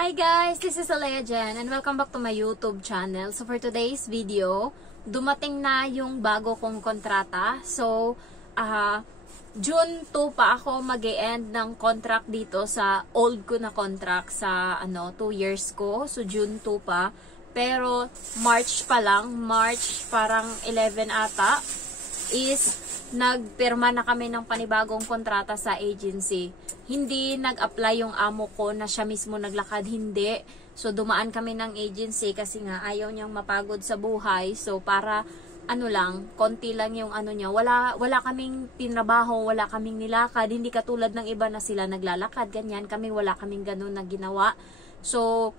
Hi guys, this is Alea Jen and welcome back to my YouTube channel. So for today's video, dumating na yung bago kong kontrata. So, June 2 pa ako mag-e-end ng contract dito sa old ko na contract sa 2 years ko. So June 2 pa. Pero March pa lang, March parang 11 ata, is nagpirma na kami ng panibagong kontrata sa agency. Hindi nag-apply yung amo ko na siya mismo naglakad, hindi. So dumaan kami ng agency kasi nga ayaw niyang mapagod sa buhay. So para konti lang yung niya. Wala kaming tinrabaho, wala kaming nilakad. Hindi katulad ng iba na sila naglalakad, ganyan. Kami wala kaming ganun na ginawa. So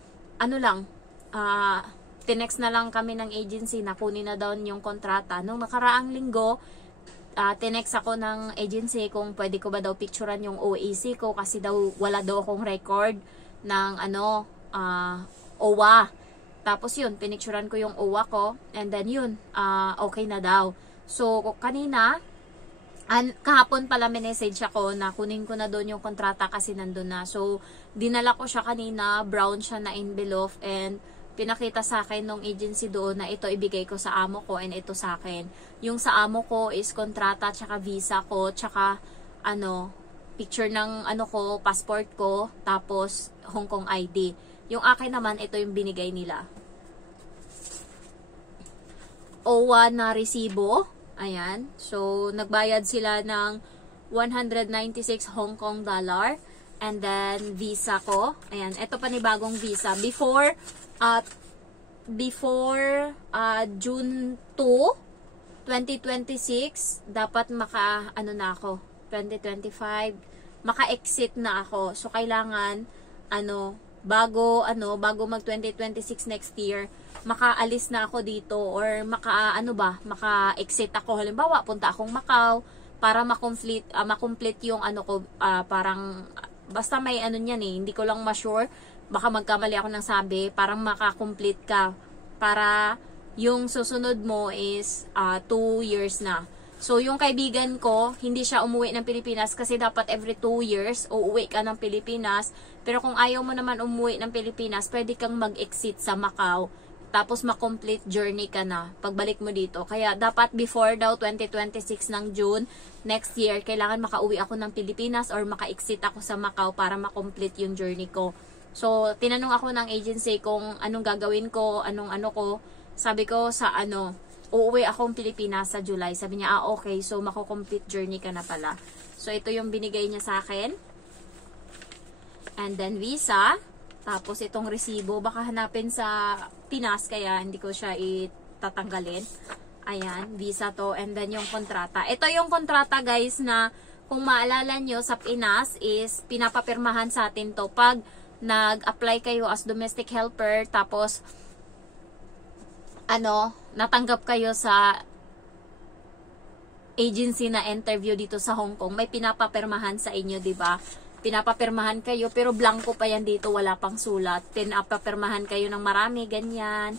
tinext na lang kami ng agency na kunin na daw yung kontrata. Nung nakaraang linggo, tinext ako ng agency kung pwede ko ba daw picturean yung OAC ko kasi daw wala daw akong record ng OWA. Tapos yun, pinicturean ko yung OWA ko and then yun, okay na daw. So kanina, kahapon pala message ako na kunin ko na doon yung kontrata kasi nandun na. So dinala ko siya kanina, brown siya na envelope and pinakita sa akin nung agency doon na ito ibigay ko sa amo ko and ito sa akin. Yung sa amo ko is kontrata, tsaka visa ko, tsaka picture ng ko, passport ko, tapos Hong Kong ID. Yung akin naman, ito yung binigay nila. OWA na resibo. Ayan. So, nagbayad sila ng 196 Hong Kong dollar. And then, visa ko. Ayan. Ito panibagong visa. Before June 2, 2026, dapat na ako, 2025, maka-exit na ako. So, kailangan, bago mag 2026 next year, makaalis na ako dito or maka-exit ako. Halimbawa, punta akong Macau para ma-complete yung ko, parang, basta may niyan hindi ko lang ma-sure. Baka magkamali ako ng sabi, parang maka-complete ka para yung susunod mo is 2 years na. So, yung kaibigan ko, hindi siya umuwi ng Pilipinas kasi dapat every 2 years uuwi ka ng Pilipinas. Pero kung ayaw mo naman umuwi ng Pilipinas, pwede kang mag-exit sa Macau. Tapos ma-complete journey ka na pagbalik mo dito. Kaya dapat before daw 2026 ng June, next year, kailangan makauwi ako ng Pilipinas or maka-exit ako sa Macau para ma-complete yung journey ko. So, tinanong ako ng agency kung anong gagawin ko, anong ko. Sabi ko sa uuwi akong Pilipinas sa July. Sabi niya, okay, so mako-complete journey ka na pala. So, ito yung binigay niya sa akin. And then, visa. Tapos, itong resibo. Baka hanapin sa Pinas, kaya hindi ko siya itatanggalin. Ayan, visa to. And then, yung kontrata. Ito yung kontrata, guys, na kung maalala nyo sa Pinas is pinapapirmahan sa atin to pag nag-apply kayo as domestic helper. Tapos, natanggap kayo sa agency na interview dito sa Hong Kong, may pinapapirmahan sa inyo, 'di ba? Pinapapirmahan kayo pero blanco pa yan dito, wala pang sulat. Pinapapirmahan kayo ng marami, ganyan.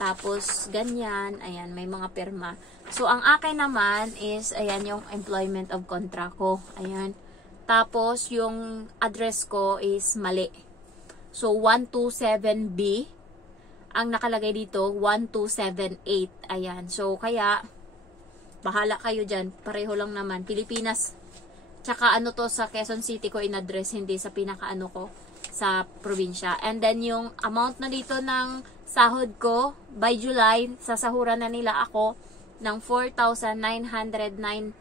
Tapos ganyan, ayan, may mga pirma. So ang akin naman is ayan yung employment of contract ko. Ayan. Tapos yung address ko is mali. So 127B ang nakalagay dito, 1278. Ayan. So, kaya, bahala kayo dyan. Pareho lang naman. Pilipinas. Tsaka to sa Quezon City ko in-address, hindi sa ko, sa probinsya. And then, yung amount na dito ng sahod ko, by July, sasahuran na nila ako ng 4,990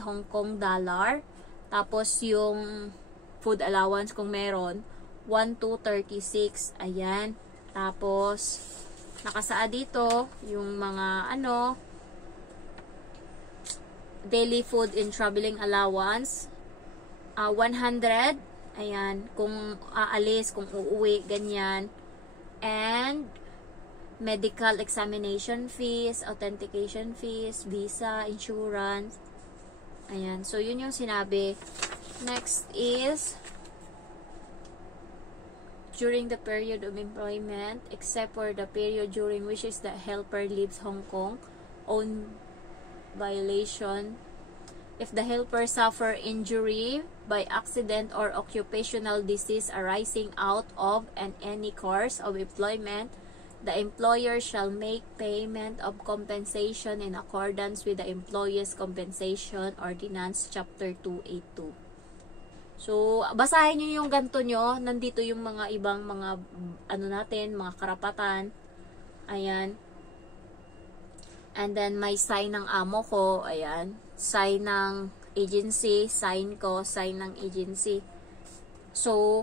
Hong Kong dollar. Tapos, yung food allowance kung meron, 1,236. Ayan. Tapos, nakasaad dito, yung mga, daily food and traveling allowance, 100, ayan, kung aalis, kung uuwi, ganyan, and, medical examination fees, authentication fees, visa, insurance, ayan, so yun yung sinabi. Next is, during the period of employment, except for the period during which the helper leaves Hong Kong, on violation if the helper suffer injury by accident or occupational disease arising out of any course of employment, the employer shall make payment of compensation in accordance with the Employees' Compensation Ordinance Chapter 282. So, basahin nyo yung ganito nyo. Nandito yung mga ibang mga, mga karapatan. Ayan. And then, may sign ng amo ko. Ayan. Sign ng agency. Sign ko. Sign ng agency. So,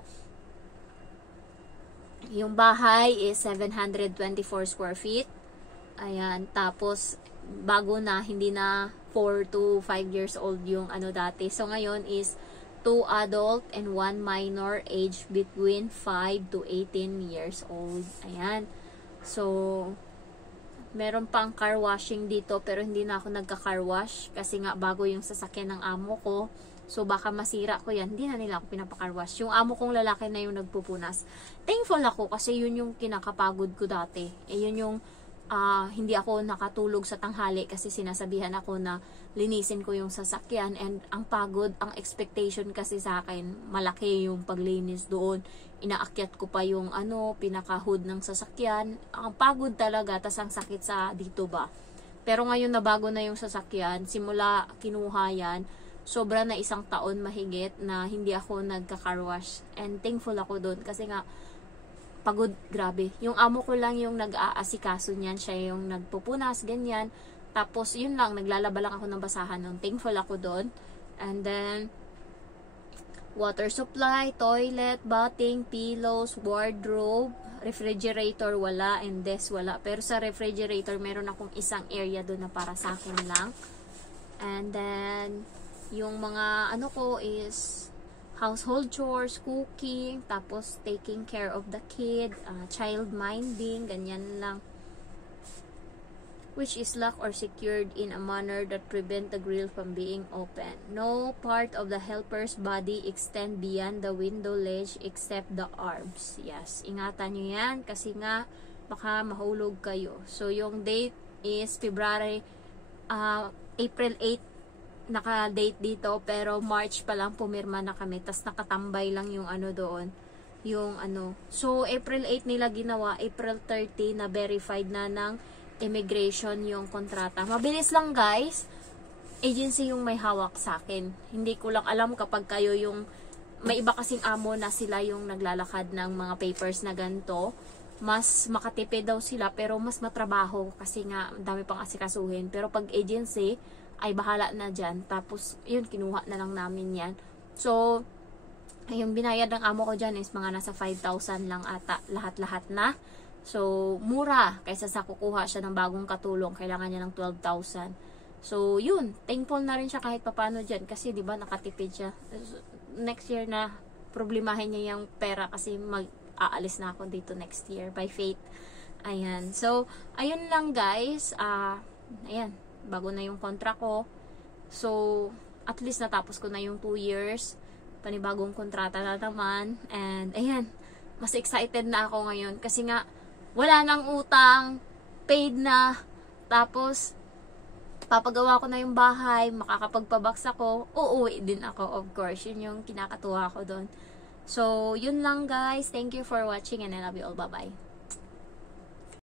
yung bahay is 724 square feet. Ayan. Tapos, bago na, hindi na 4 to 5 years old yung dati. So, ngayon is 2 adult and 1 minor age between 5 to 18 years old. Ayan. So, meron pang car washing dito pero hindi na ako nagka-car wash kasi nga bago yung sasakyan ng amo ko. So, baka masira ko yan. Hindi na nila ako pinapa-car wash. Yung amo kong lalaki na yung nagpupunas. Thankful ako kasi yun yung kinakapagod ko dati. Yun yung hindi ako nakatulog sa tanghali kasi sinasabihan ako na linisin ko yung sasakyan. And ang pagod, ang expectation kasi sa akin, malaki yung paglinis doon. Inaakyat ko pa yung pinaka-hood ng sasakyan. Ang pagod talaga, tas ang sakit sa dito ba. Pero ngayon na bago na yung sasakyan, simula kinuha yan, sobra na 1 taon mahigit na hindi ako nagka-car wash. And thankful ako doon kasi nga pagod, grabe. Yung amo ko lang yung nag-aasikaso niyan, siya yung nagpupunas, ganyan. Tapos yun lang, naglalaba lang ako ng basahan nun. Thankful ako doon. And then water supply, toilet, bathing, pillows, wardrobe, refrigerator wala, and desk wala. Pero sa refrigerator meron akong isang area doon na para sa akin lang. And then yung mga ko is household chores, cooking, tapos taking care of the kid, child minding, ganyan lang. Which is locked or secured in a manner that prevent the grill from being open. No part of the helper's body extend beyond the window ledge except the arms. Yes, ingatan nyo yan kasi nga baka mahulog kayo. So, yung date is April 8 naka-date dito, pero March pa lang pumirma na kami, tas nakatambay lang yung doon, yung So, April 8 nila ginawa, April 30 na verified na ng immigration yung kontrata. Mabilis lang guys, agency yung may hawak sa akin. Hindi ko lang alam kapag kayo yung, may iba kasing amo na sila yung naglalakad ng mga papers na ganito, mas makatipid daw sila, pero mas matrabaho kasi nga dami pang asikasuhin. Pero pag agency, ay bahala na dyan. Tapos, yun, kinuha na lang namin yan. So, yung binayad ng amo ko dyan is mga nasa 5,000 lang ata, lahat-lahat na. So, mura, kaysa sa kukuha siya ng bagong katulong, kailangan niya ng 12,000. So, yun, thankful na rin siya kahit papano dyan, kasi, di ba, nakatipid siya. Next year na, problemahin niya yung pera, kasi mag-aalis na ako dito next year, by faith. Ayan. So, ayun lang, guys. Ayan. Bago na yung kontra ko. So, at least natapos ko na yung 2 years. Panibagong kontrata na naman. And, ayan, mas excited na ako ngayon. Kasi nga, wala nang utang, paid na. Tapos, papagawa ko na yung bahay, makakapagpabaks ako, uuwi din ako, of course. Yun yung kinakatuwa ko doon. So, yun lang guys. Thank you for watching and I love you all. Bye-bye.